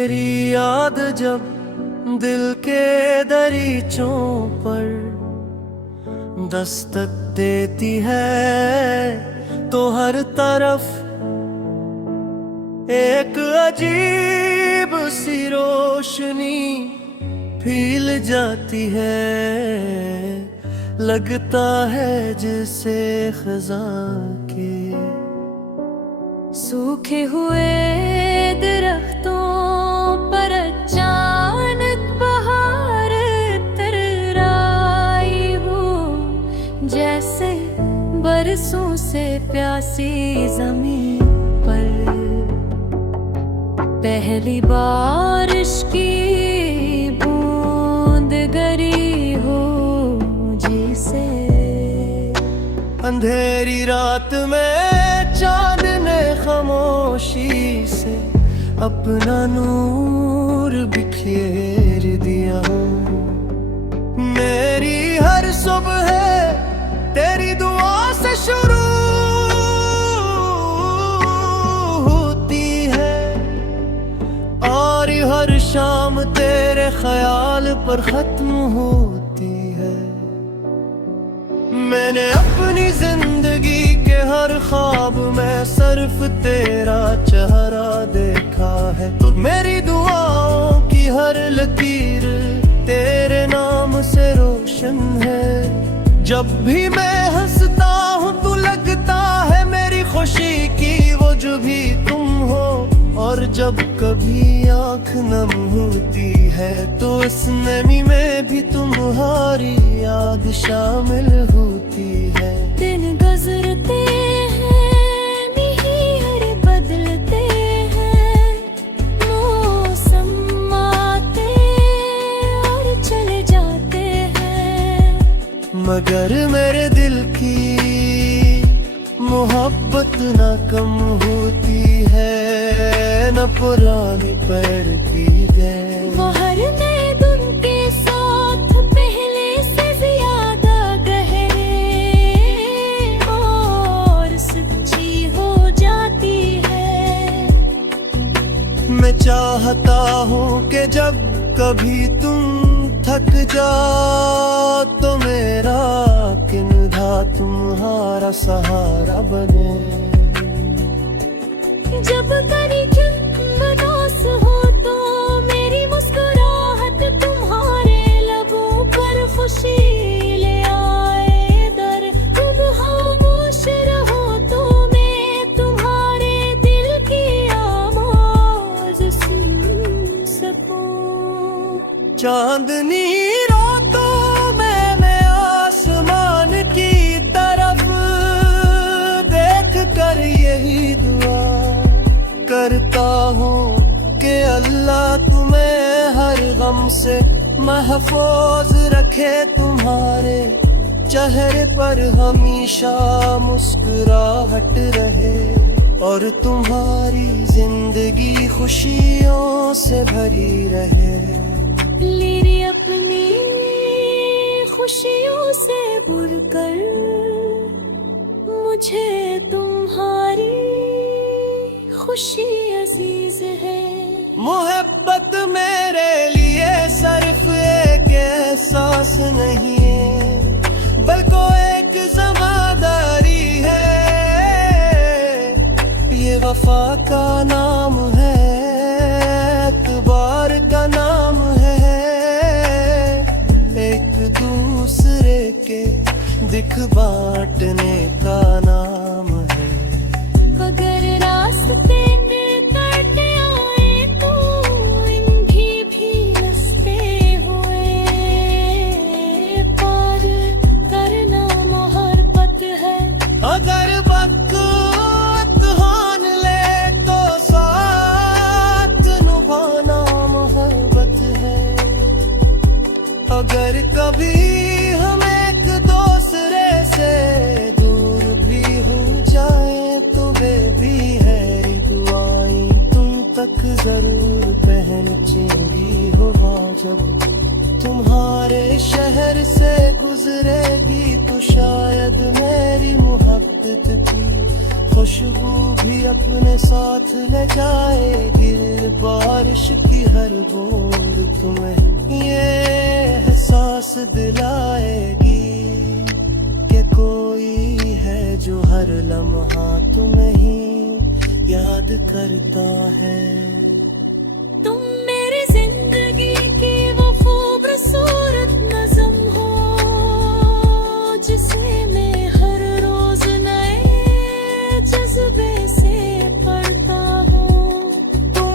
तेरी याद जब दिल के दरीचों पर दस्तक देती है तो हर तरफ एक अजीब सी रोशनी फैल जाती है। लगता है जैसे खज़ां के सूखे हुए दरख्तों पर अचानक बहार उतर आई हो, जैसे बरसों से प्यासी जमीन पर पहली बारिश की बूंद गिरी हो। जिसे अंधेरी रात में चांद ने खामोशी से अपना नूर बिखेर दिया। मेरी हर सुबह तेरी दुआ से शुरू होती है और हर शाम तेरे ख्याल पर खत्म होती है। मैंने अपनी जिंदगी के हर ख्वाब में सिर्फ तेरा चेहरा देखा है। तो मेरी दुआओं की हर लकीर तेरे नाम से रोशन है। जब भी मैं हंसता हूँ तो लगता है मेरी खुशी की वो जो भी तुम हो, और जब कभी आँख नम होती है तो इस नमी में भी तुम्हारी याद शामिल होती है। दिन गुजरते हैं, निहीर बदलते हैं, मौसम आते और चले जाते हैं, मगर मेरे दिल की मोहब्बत न कम होती है, न पुरानी पड़ती है। वो हर नए दिन के साथ पहले से ज्यादा गहरे और सच्ची हो जाती है। मैं चाहता हूँ कि जब कभी तुम थक जाओ तो मेरा किंधा तुम्हारा सहारा बने। जब करीब मनोस हो तो मेरी मुस्कुराहट तुम्हारे लबों पर खुशी ले आए। दर खुद खामोश रहो तो मैं तुम्हारे दिल की आवाज़ सुन सकूं। चांदनी रातों में मैं आसमान की तरफ देख कर यही दुआ करता हूँ कि अल्लाह तुम्हें हर गम से महफूज रखे। तुम्हारे चेहरे पर हमेशा मुस्कुराहट रहे और तुम्हारी जिंदगी खुशियों से भरी रहे। मेरी अपनी खुशियों से बुरकर मुझे तुम्हारी खुशी अजीज है। मोहब्बत मेरे लिए सिर्फ एक एहसास नहीं है, बल्कि एक ज़िम्मेदारी है। ये वफा का नाम है, एतबार का नाम है, एक दूसरे के दिख बांटने का नाम है। अगर रास्ते कट आए तो इनकी भी रास्ते हुए पार करना मोहब्बत है। अगर वक्त हान ले तो साथ निभाना मोहब्बत है। अगर कभी हम एक दूसरे से दूर भी हो जाए तो बेबी है दुआएं तुम तक जरूर पहुंचेंगी। होगा जब तुम्हारे शहर से गुजरेगी तो शायद मेरी मोहब्बत की खुशबू भी अपने साथ ले जाएगी, बारिश की हर बूंद तुम्हें ये एहसास दिलाएगी कि कोई है जो हर लम्हा तुम्हें ही याद करता है। तुम मेरी जिंदगी की वो खूबसूरत नज़्म हो जिसे मैं हर रोज नए जज्बे से पढ़ता हूँ। तुम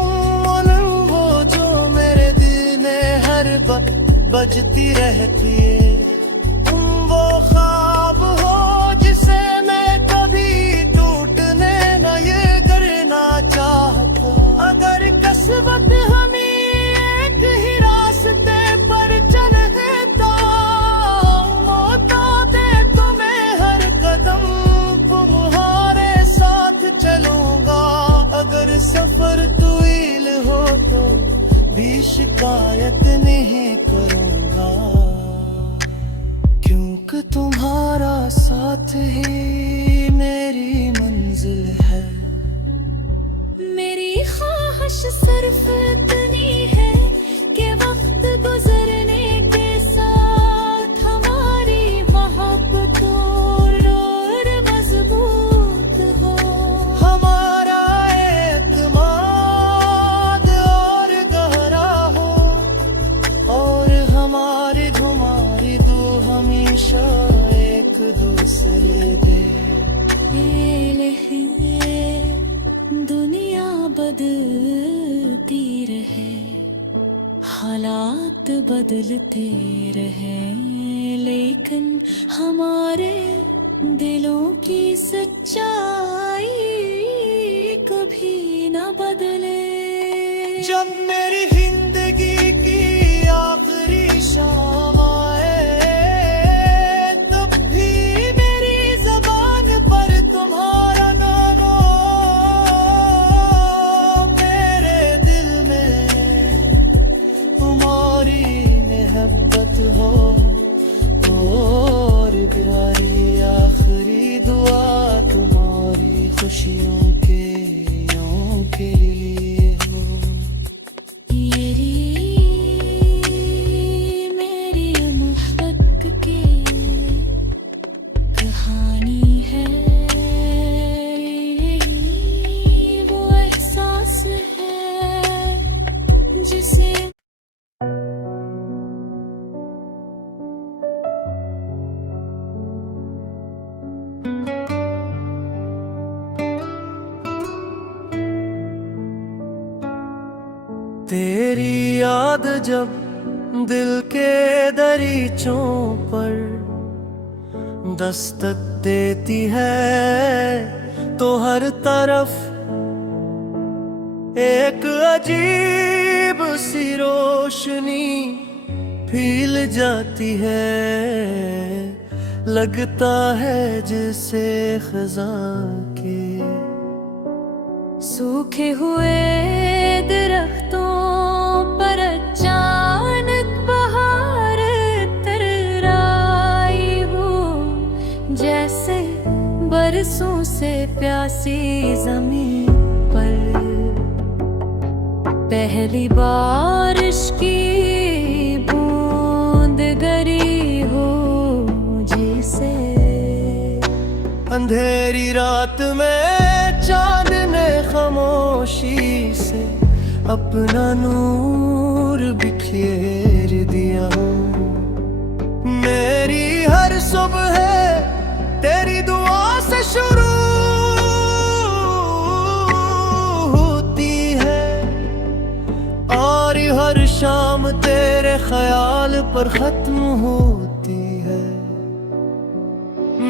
वो जो मेरे दिल में हर वक्त बजती रहती है, तुम वो ख्वाब हो जिसे मैं कभी टूटने न ये करना चाहता। अगर किस्मत हमें एक ही रास्ते पर चलने दो, मौता दे तुम्हें हर कदम तुम्हारे साथ चलूंगा। अगर सफर तवील हो तो भी शिकायत नहीं करूंगा, क्योंकि तुम्हारा साथ ही मेरी मंजिल है। मेरी ख्वाहिश सिर्फ इतनी है कि वक्त गुजरने के साथ हमारी मोहब्बत और मजबूत हो। हमारा एतमाद और गहरा हो, और हमारी तुम्हारी दो हमेशा एक दूसरे दे। दुनिया बदलती रहे, हालात बदलते रहे, लेकिन हमारे दिलों की सच्चाई कभी न बदले। जब मेरी जिंदगी की आखिरी शाम आए, तब भी मेरी ज़बान पर तुम्हारा नाम हो। मेरे दिल में तुम्हारी मोहब्बत हो, और प्यारी आखिरी दुआ तुम्हारी खुशियों के लिए हो। मेरी मोहब्बत की कहानी है, वो एहसास है जिसे तेरी याद जब दिल के दरीचों पर दस्तक देती है, तो हर तरफ एक अजीब सी रोशनी फैल जाती है। लगता है जैसे खज़ां के सूखे हुए दरख्तों पर अचानक बहार तराई हो, जैसे बरसों से प्यासी जमीन पर पहली बारिश की बूंद गिरी हो। जिसे अंधेरी रात में चांद ने खामोशी से अपना नूर बिखेर दिया। मेरी हर सुबह तेरी दुआ से शुरू होती है, और हर शाम तेरे ख्याल पर खत्म होती है।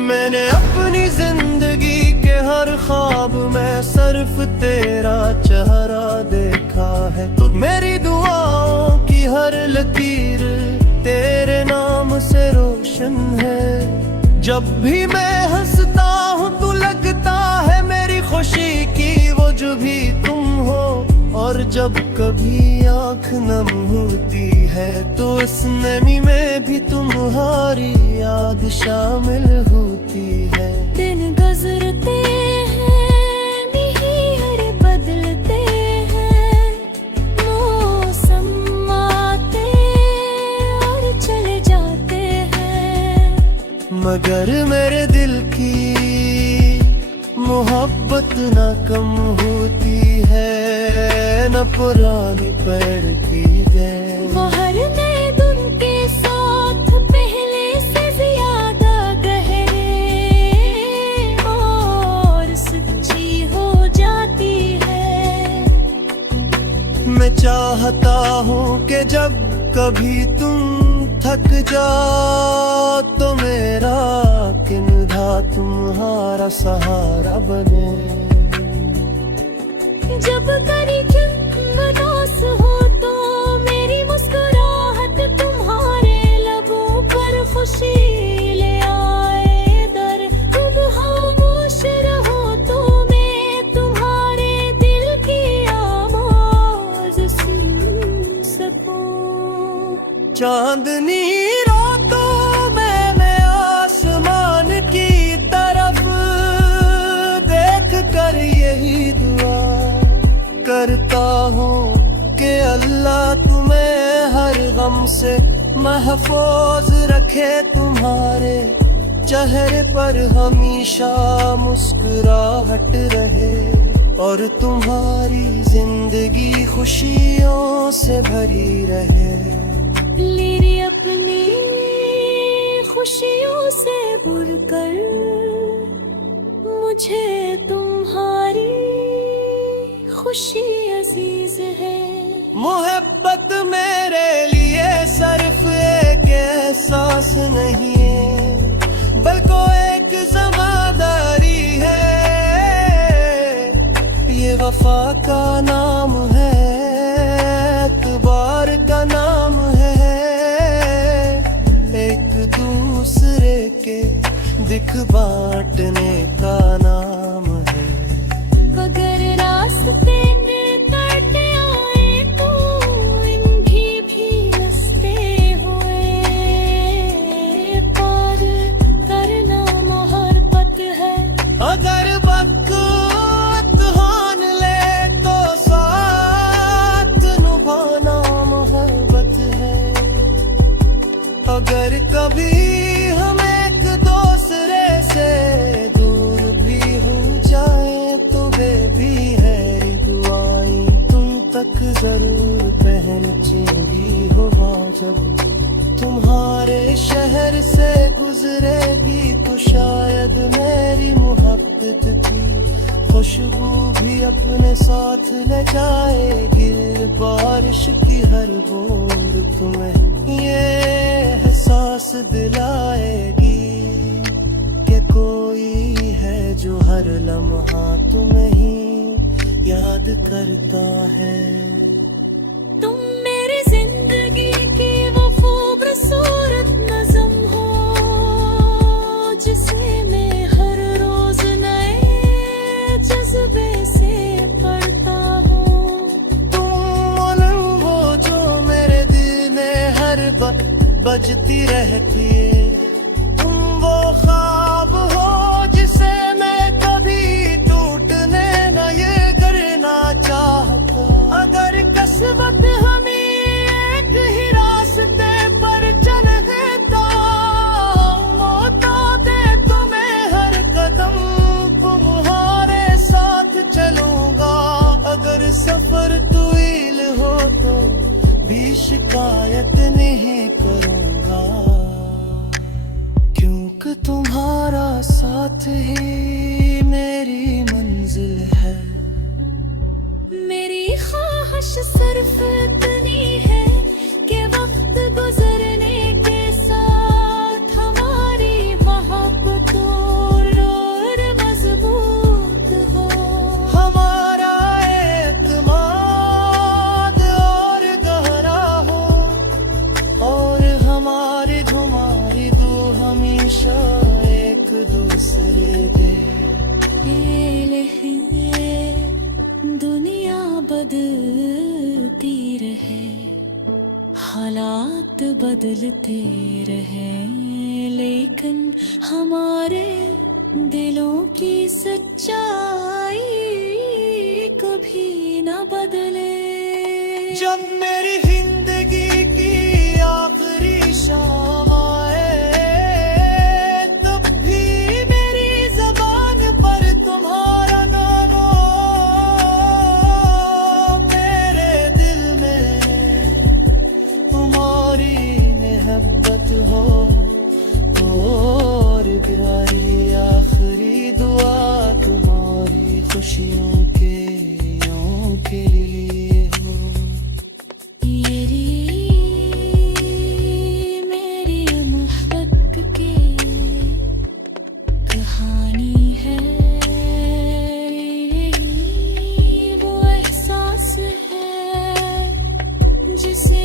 मैंने अपनी जिंदगी के हर ख्वाब में सिर्फ तेरा चेहरा देखा है। तो मेरी दुआओं की हर लकीर तेरे नाम से रोशन है। जब भी मैं हंसता हूँ तो लगता है मेरी खुशी की वो जो भी तुम हो, और जब कभी आँख नम होती है तो इस नमी में भी तुम्हारी याद शामिल होती है। दिन गुजरते हैं नहीं मगर मेरे दिल की मोहब्बत न कम होती है, न पुरानी पड़ती है। वो हर नए दिन के साथ पहले से ज्यादा गहरे और सच्ची हो जाती है। मैं चाहता हूँ कि जब कभी तुम थक जाओ तो मेरा किंधा तुम्हारा सहारा बने। जब करी उदास हो तो मेरी मुस्कुराहट तुम्हारे लबों पर खुशी ले आए दर। तुम खामोश रहो तो मैं तुम्हारे दिल की आवाज सुन सकूं। चांदनी रातों में मैं आसमान की तरफ देख कर यही दुआ करता हूँ कि अल्लाह तुम्हें हर गम से महफूज रखे। तुम्हारे चेहरे पर हमेशा मुस्कुराहट रहे और तुम्हारी जिंदगी खुशियों से भरी रहे। मेरी अपनी खुशियों से बढ़कर मुझे तुम्हारी खुशी अजीज है। मोहब्बत मेरे लिए सिर्फ एक एहसास नहीं है, बल्कि एक ज़िम्मेदारी है। ये वफा का नाम है, एतबार का नाम है, एक दूसरे के दिख बांटने का नाम है। अगर रास्ते में कट आए तो इनकी भी रास्ते हुए पार करना मोहब्बत है। अगर वक्त हान ले तो साथ निभाना मोहब्बत है। अगर कभी हम एक दूसरे से दूर भी हो जाए तो वे भी है दुआएं तुम तक जरूर पहुंचेंगी। होगा जब तुम्हारे शहर से गुजरेगी तो शायद मेरी मोहब्बत की खुशबू भी अपने साथ ले जाएगी। बारिश की हर बूंद तुम्हें ये एहसास दिलाएगी कि कोई है जो हर लम्हा तुम्हें ही याद करता है। तुम मेरी जिंदगी की वो खूबसूरत नज़म हो जिसे मैं हर रोज नए जज्बे से पढ़ता हूँ। तुम वो जो मेरे दिल में हर वक्त बजती रहती है। तुम वो ख्वाब हो जिसे मैं कभी टूटने न ये करना चाहता। अगर किस्मत हमें एक ही रास्ते पर चलने दो, मौका दे तुम्हें हर कदम तुम्हारे साथ चलूंगा। अगर सफर तवील हो तो भी शिकायत नहीं करूंगा, क्योंकि तुम्हारा साथ ही मेरी मंजिल है। मेरी ख्वाहिश सिर्फ इतनी है कि वक्त गुजरने के साथ हमारी मोहब्बत और मजबूत हो। हमारा एतमाद और गहरा हो और हमारी तुम्हारी दो हमेशा एक दूसरे के। दुनिया बदलती रहे, हालात बदलते रहे, लेकिन हमारे दिलों की सच्चाई कभी न बदले। जब मेरी जिंदगी की आखिरी शाम आए तो प्यारी आखिरी दुआ तुम्हारी खुशियों के लिए हो। मेरी मोहब्बत की कहानी है, वो एहसास है जिसे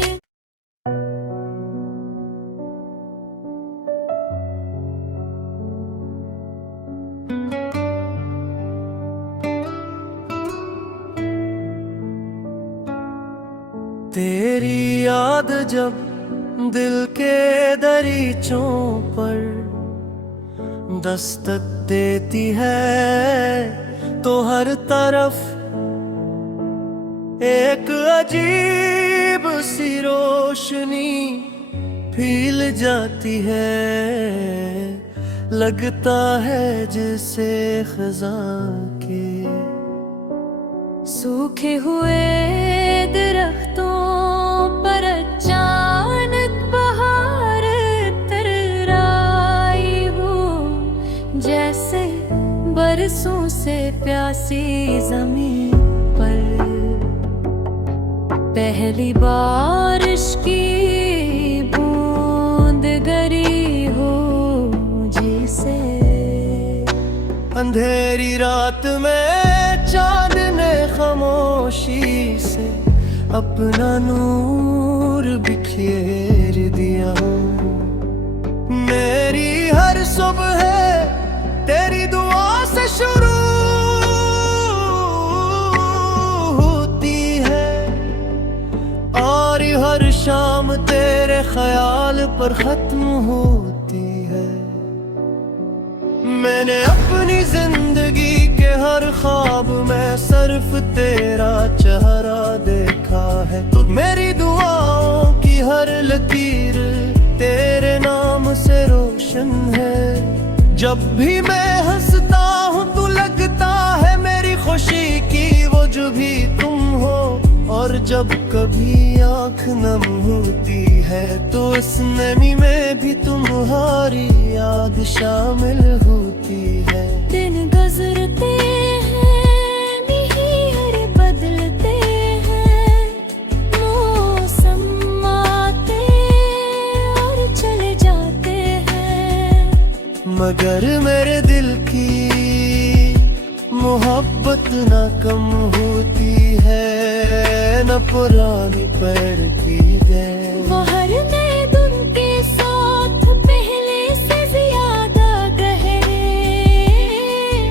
तेरी याद जब दिल के दरीचों पर दस्तक देती है तो हर तरफ एक अजीब सी रोशनी फैल जाती है। लगता है जैसे खज़ां के सूखे हुए दरख्तों पर अचानक बहार तराई हो, जैसे बरसों से प्यासी जमीन पर पहली बारिश की बूंद गिरी हो। जिसे अंधेरी रात में चांद ने खामोशी से अपना नूर बिखेर दिया हो। मेरी हर सुबह तेरी दुआ से शुरू होती है और हर शाम तेरे ख्याल पर खत्म होती है। मैंने अपनी जिंदगी के हर ख्वाब में सिर्फ तेरा चेहरा देखा है। तो मेरी दुआओं की हर लकीर तेरे नाम से रोशन है। जब भी मैं हंसता हूँ तो लगता है मेरी खुशी की वो जो भी तुम हो, और जब कभी आँख नम होती है तो इस नमी में भी तुम्हारी याद शामिल होती है। दिन गुजरते हैं, निहीर बदलते हैं, मौसम आते और चले जाते हैं, मगर मेरे दिल की मोहब्बत न कम होती है, न पुरानी पड़ती है। वो हर नए दिन के साथ पहले से ज्यादा गहरे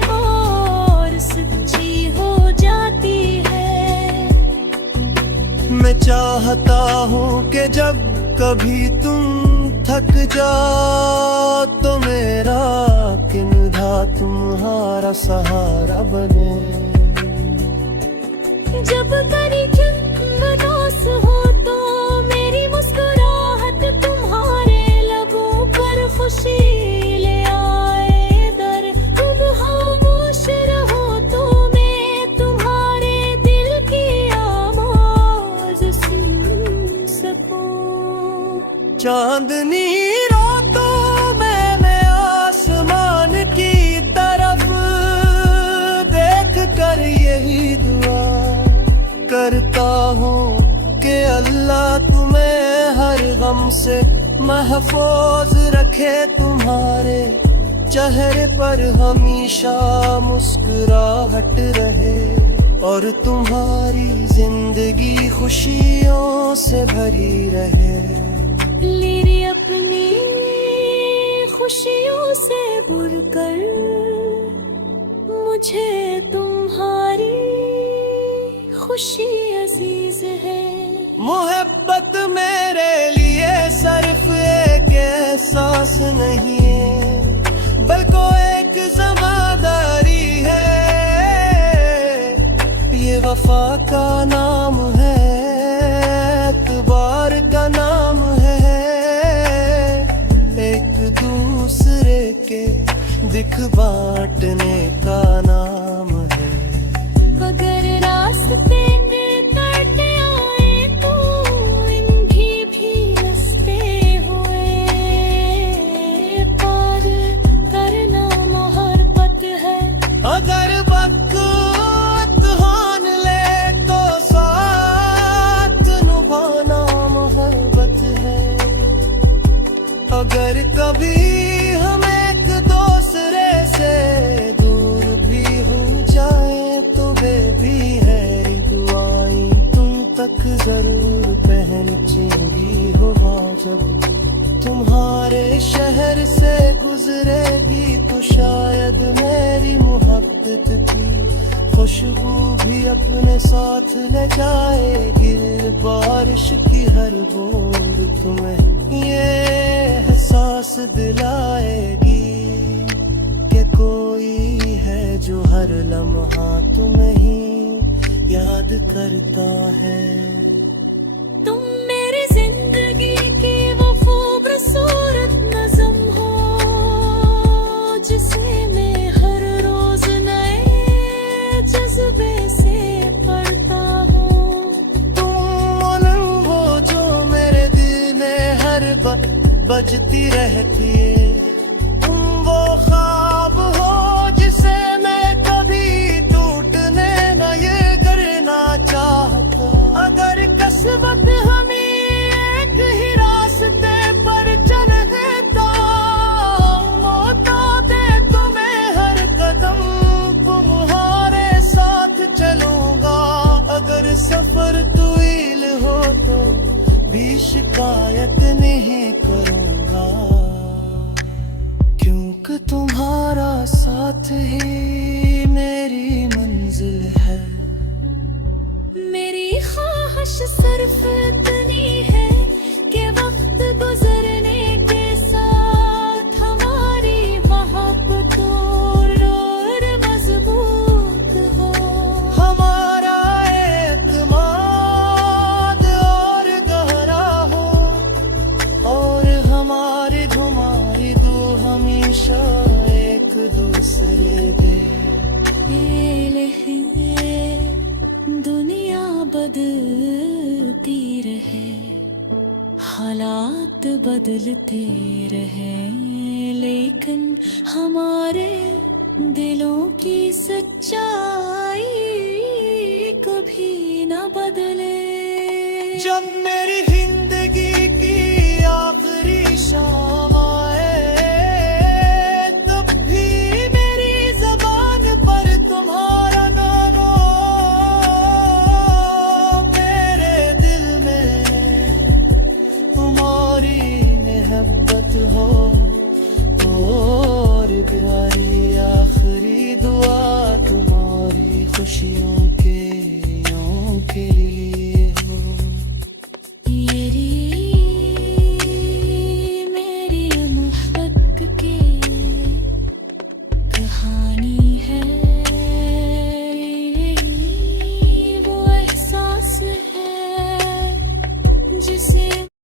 और सच्ची हो जाती है। मैं चाहता हूँ कि जब कभी तुम थक जाओ तो मेरा किंधा तुम्हारा सहारा बने। जब कभी उदास हो तो मेरी मुस्कुराहट तुम्हारे लबों पर खुशी ले आए दर। तुम खामोश रहो तो मैं तुम्हारे दिल की आवाज़ सुन सकूं। चांदनी रातों में मैं आसमान की तरफ देख कर यही दुआ करता हूँ कि अल्लाह तुम्हें हर गम से महफूज रखे। तुम्हारे चेहरे पर हमेशा मुस्कुराहट रहे और तुम्हारी जिंदगी खुशियों से भरी रहे। मेरी अपनी खुशियों से भरकर मुझे तुम्हारी खुशी अजीज है। मोहब्बत मेरे लिए सिर्फ एक एहसास नहीं है, बल्कि एक ज़िम्मेदारी है। ये वफा का नाम है, एतबार का नाम है, एक दूसरे के दिख बांटने का नाम है। अगर रास्ते में कट आए तो इनकी भी रास्ते हुए पार कर अगर कभी हम एक दूसरे से दूर भी हो जाए तो वे भी है दुआएं तुम तक जरूर पहुंचेंगी होगा। जब तुम्हारे शहर से गुजरेगी तो शायद मेरी मोहब्बत की खुशबू भी अपने साथ ले जाएगी। बारिश की हर बूंद तुम्हें ये एहसास दिलाएगी कि कोई है जो हर लम्हा तुम्हें ही याद करता है। तुम मेरी जिंदगी की वो खूबसूरत नज़म हो जिसे मैं हर रोज नए जज्बे से पढ़ता हूँ। तुम मौलम हो जो मेरे दिल में हर वक्त बजती रहती है। तुम वो ख्वाब हो जिसे मैं कभी टूटने न ये करना चाहता। अगर किस्मत हमें एक ही रास्ते पर चलने दो, मौका दे तुम्हें हर कदम तुम्हारे साथ चलूंगा। अगर सफर तवील हो तो भी शिकायत नहीं करूंगा, क्योंकि तुम्हारा साथ ही मेरी मंजिल है। मेरी ख्वाहिश सिर्फ इतनी है कि वक्त गुजरने के साथ हमारी मोहब्बत और मजबूत हो। हमारा एतमाद और गहरा हो और हमारी तुम्हारी दो हमेशा एक दूसरे के। दुनिया बदलती रहे, हालात बदलते रहे, लेकिन हमारे दिलों की सच्चाई कभी ना बदले। जब मेरी